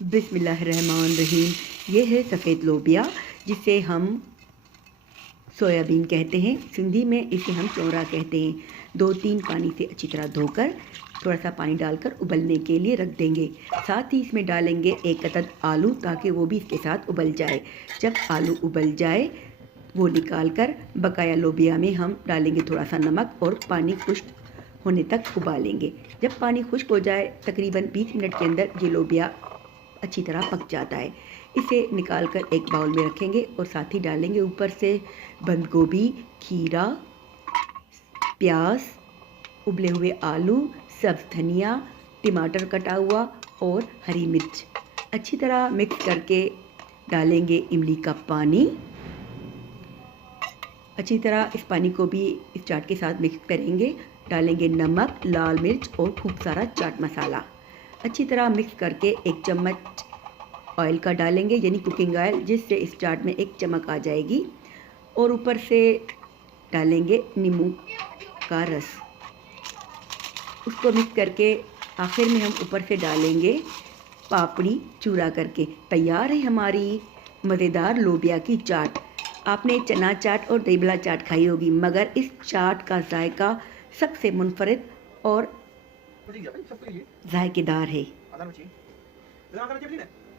बिस्मिल्लाहिर्रहमानिर्रहीम। ये है सफ़ेद लोबिया, जिसे हम सोयाबीन कहते हैं। सिंधी में इसे हम चौरा कहते हैं। 2-3 पानी से अच्छी तरह धोकर थोड़ा सा पानी डालकर उबलने के लिए रख देंगे। साथ ही इसमें डालेंगे 1 अदद आलू, ताकि वो भी इसके साथ उबल जाए। जब आलू उबल जाए वो निकाल कर बकाया लोबिया में हम डालेंगे थोड़ा सा नमक और पानी खुश्क होने तक उबालेंगे। जब पानी खुश्क हो जाए तकरीबन 20 मिनट के अंदर ये लोबिया अच्छी तरह पक जाता है। इसे निकाल कर एक बाउल में रखेंगे और साथ ही डालेंगे ऊपर से बंद गोभी, खीरा, प्याज, उबले हुए आलू, सब्ज़ धनिया, टमाटर कटा हुआ और हरी मिर्च। अच्छी तरह मिक्स करके डालेंगे इमली का पानी। अच्छी तरह इस पानी को भी इस चाट के साथ मिक्स करेंगे। डालेंगे नमक, लाल मिर्च और खूब सारा चाट मसाला। अच्छी तरह मिक्स करके 1 चम्मच ऑयल का डालेंगे, यानी कुकिंग ऑयल, जिससे इस चाट में एक चमक आ जाएगी। और ऊपर से डालेंगे नींबू का रस। उसको मिक्स करके आखिर में हम ऊपर से डालेंगे पापड़ी चूरा करके। तैयार है हमारी मज़ेदार लोबिया की चाट। आपने चना चाट और दही बड़ा चाट खाई होगी, मगर इस चाट का जायका सबसे मुनफरिद और जायकेदार है।